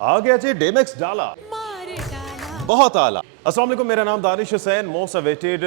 आ गया जी डेमेक्स डाला, बहुत आला। अस्सलाम वालेकुम, मेरा नाम Danish Hussain. Most awaited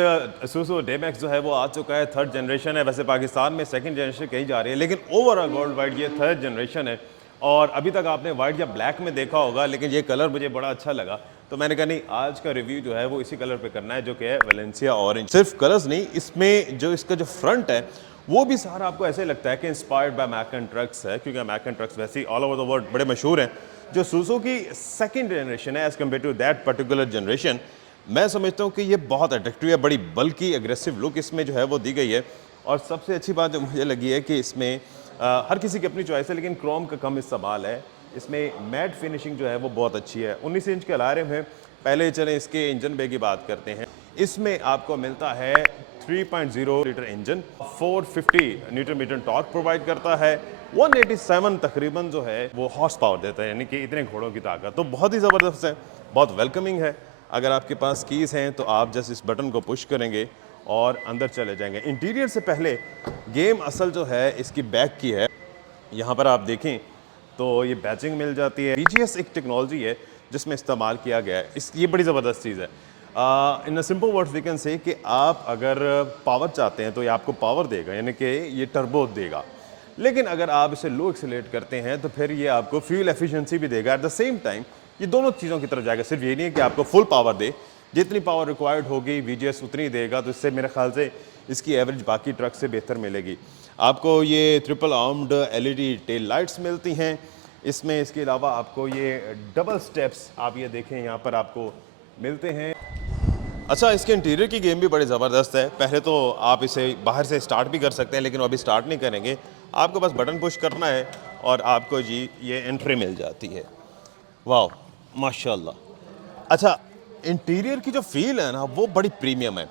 Suzuki डेमेक्स जो है वो आ चुका है। थर्ड जनरेशन है। वैसे पाकिस्तान में सेकंड जनरेशन कही जा रही है, लेकिन ओवरऑल वर्ल्ड वाइड ये थर्ड जनरेशन है। और अभी तक आपने वाइट या ब्लैक में देखा होगा, लेकिन ये कलर मुझे बड़ा अच्छा लगा, तो मैंने कहा नहीं, आज का रिव्यू जो है वो इसी कलर पे करना है, जो कि है वेलेंसिया ऑरेंज। सिर्फ कलर्स नहीं, इसमें जो इसका जो फ्रंट है वो भी सारा आपको ऐसे लगता है कि इंस्पायर्ड बाय मैकन ट्रक्स है, क्योंकि मैकन ट्रक्स वैसे ही ऑल ओवर द वर्ल्ड बड़े मशहूर हैं। जो सुज़ुकी सेकंड जनरेशन है as compare to that particular generation, मैं समझता हूँ कि ये बहुत अट्रैक्टिव है। बड़ी बल्कि एग्रेसिव लुक इसमें जो है वो दी गई है। और सबसे अच्छी बात जो मुझे लगी है कि इसमें हर किसी की अपनी चॉइस है, लेकिन क्रोम का कम इस्तेमाल है। इसमें मैट फिनिशिंग जो है वो बहुत अच्छी है। 19 इंच के अलार्म है। पहले चलें इसके इंजन बे की बात करते हैं। इसमें आपको मिलता है 3.0 litre engine, 450 newton metre torque provide करता है, 187 तकरीबन जो है वो हॉर्स पावर देता है, यानी कि इतने घोड़ों की ताकत। तो बहुत ही ज़बरदस्त है, बहुत वेलकमिंग है। अगर आपके पास कीज़ हैं तो आप जस्ट इस बटन को पुश करेंगे और अंदर चले जाएंगे। इंटीरियर से पहले गेम असल जो है इसकी बैक की है। यहाँ पर आप देखें तो ये बैचिंग मिल जाती है। BGS एक टेक्नोलॉजी है जिसमें इस्तेमाल किया गया है। ये बड़ी ज़बरदस्त चीज़ है। In simple words we can say कि आप अगर पावर चाहते हैं तो ये आपको पावर देगा, यानी कि ये टर्बो देगा। लेकिन अगर आप इसे लो एक्सीलरेट करते हैं तो फिर ये आपको फ्यूल एफिशिएंसी भी देगा। एट द सेम टाइम ये दोनों चीज़ों की तरफ जाएगा। सिर्फ ये नहीं है कि आपको फुल पावर दे, जितनी पावर रिक्वायर्ड होगी VGS उतनी देगा। तो इससे मेरे ख्याल से इसकी एवरेज बाकी ट्रक से बेहतर मिलेगी। आपको ये triple armed LED tail lights मिलती हैं इसमें। इसके अलावा आपको ये डबल स्टेप्स आप ये देखें यहाँ पर आपको मिलते हैं। अच्छा, इसके इंटीरियर की गेम भी बड़ी ज़बरदस्त है। पहले तो आप इसे बाहर से स्टार्ट भी कर सकते हैं, लेकिन अभी स्टार्ट नहीं करेंगे। आपको बस बटन पुश करना है और आपको जी ये एंट्री मिल जाती है। वाह, माशाल्लाह। अच्छा, इंटीरियर की जो फील है ना वो बड़ी प्रीमियम है।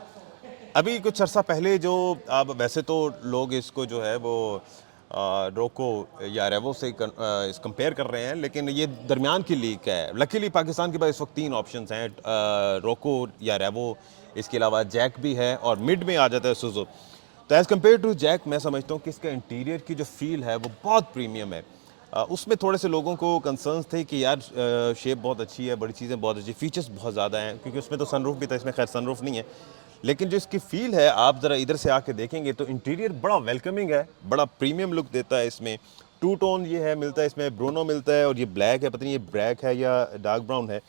अभी कुछ अर्सा पहले जो अब वैसे तो लोग इसको जो है वो रोको या रेवो से इस कंपेयर कर रहे हैं, लेकिन ये दरमियान की लीग है। लकीली पाकिस्तान के पास इस वक्त 3 ऑप्शंस हैं, रोको या रेवो, इसके अलावा जैक भी है, और मिड में आ जाता है सुज़ो। तो एज़ कम्पेयर टू जैक मैं समझता हूँ कि इसका इंटीरियर की जो फील है वो बहुत प्रीमियम है। उसमें थोड़े से लोगों को कंसर्न्स थे कि यार शेप बहुत अच्छी है, बड़ी चीज़ें बहुत अच्छी, फीचर्स बहुत ज़्यादा हैं, क्योंकि उसमें तो सनरूफ भी था, इसमें खैर सनरूफ नहीं है। लेकिन जो इसकी फ़ील है, आप ज़रा इधर से आके देखेंगे तो इंटीरियर बड़ा वेलकमिंग है, बड़ा प्रीमियम लुक देता है इसमें। टू टोन ये है मिलता है इसमें, ब्रूनो मिलता है, और ये ब्लैक है, पता नहीं ये ब्लैक है या डार्क ब्राउन है।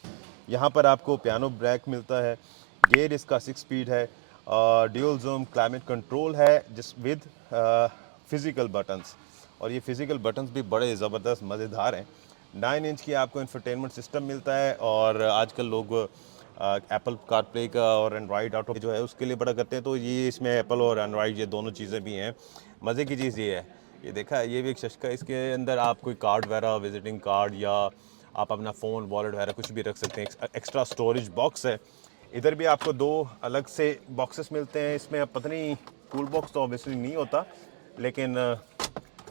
यहाँ पर आपको पियानो ब्लैक मिलता है। गेयर इसका 6 स्पीड है, ड्यूल जोन क्लाइमेट कंट्रोल है जिस विद फिज़िकल बटन्स, और ये फिज़िकल बटन्स भी बड़े ज़बरदस्त मज़ेदार हैं। 9 इंच की आपको इंफरटेनमेंट सिस्टम मिलता है, और आजकल लोग एप्पल कारप्ले का और एंड्रॉयड ऑटो जो है उसके लिए बड़ा करते हैं, तो ये इसमें एप्पल और एंड्रॉयड ये दोनों चीज़ें भी हैं। मज़े की चीज़ ये है, ये देखा है, ये भी एक शशका, इसके अंदर आप कोई कार्ड वगैरह, विजिटिंग कार्ड, या आप अपना फ़ोन, वॉलेट वगैरह कुछ भी रख सकते हैं। एक्स्ट्रा स्टोरेज बॉक्स है। इधर भी आपको 2 अलग से बॉक्सेस मिलते हैं। इसमें अब पता नहीं, टूल बॉक्स तो ऑब्वियसली नहीं होता, लेकिन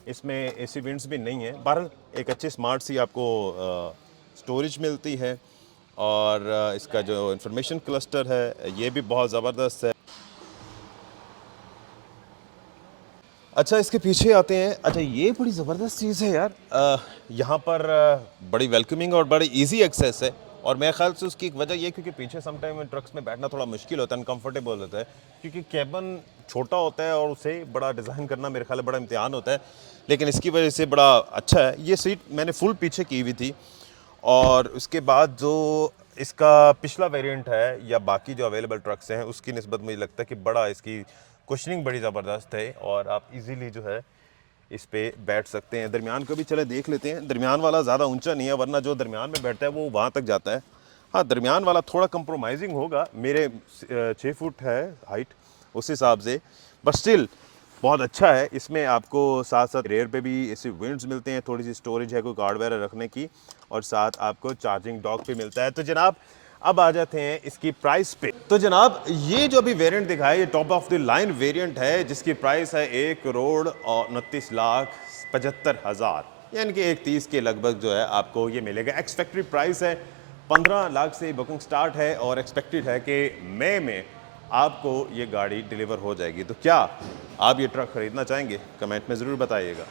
इसमें AC विंड्स भी नहीं है। बहरहाल एक अच्छी स्मार्ट सी आपको स्टोरेज मिलती है, और इसका जो इंफॉर्मेशन क्लस्टर है ये भी बहुत ज़बरदस्त है। अच्छा, इसके पीछे आते हैं। अच्छा, ये बड़ी ज़बरदस्त चीज़ है यार। यहाँ पर बड़ी वेलकमिंग और बड़ी इजी एक्सेस है, और मेरे ख्याल से उसकी एक वजह ये, क्योंकि पीछे समटाइम ट्रक्स में बैठना थोड़ा मुश्किल होता है, अनकम्फर्टेबल होता है, क्योंकि केबिन छोटा होता है और उसे बड़ा डिज़ाइन करना मेरे ख्याल में बड़ा इम्तिहान होता है। लेकिन इसकी वजह से बड़ा अच्छा है। ये सीट मैंने फुल पीछे की हुई थी, और उसके बाद जो इसका पिछला वेरिएंट है या बाकी जो अवेलेबल ट्रक्स हैं उसकी निस्बत मुझे लगता है कि बड़ा इसकी कुशनिंग बड़ी ज़बरदस्त है, और आप इजीली जो है इस पे बैठ सकते हैं। दरमियान को भी चले देख लेते हैं। दरमियान वाला ज़्यादा ऊंचा नहीं है, वरना जो दरमियान में बैठता है वो वहाँ तक जाता है। हाँ, दरमियान वाला थोड़ा कंप्रोमाइजिंग होगा, मेरे 6 फुट है हाइट उस हिसाब से, बट स्टिल बहुत अच्छा है। इसमें आपको साथ साथ रेयर पे भी ऐसे विंड्स मिलते हैं, थोड़ी सी स्टोरेज है कोई कार्ड वगैरह रखने की, और साथ आपको चार्जिंग डॉक भी मिलता है। तो जनाब अब आ जाते हैं इसकी प्राइस पे। तो जनाब ये जो अभी वेरिएंट दिखाया, ये top of the line variant है, जिसकी प्राइस है 1,29,75,000, यानी कि 1,30 के लगभग जो है आपको ये मिलेगा। एक्स फैक्ट्री प्राइस है 15 लाख से बुकिंग स्टार्ट है, और एक्सपेक्टेड है कि मई में आपको ये गाड़ी डिलीवर हो जाएगी। तो क्या आप ये ट्रक खरीदना चाहेंगे? कमेंट में ज़रूर बताइएगा।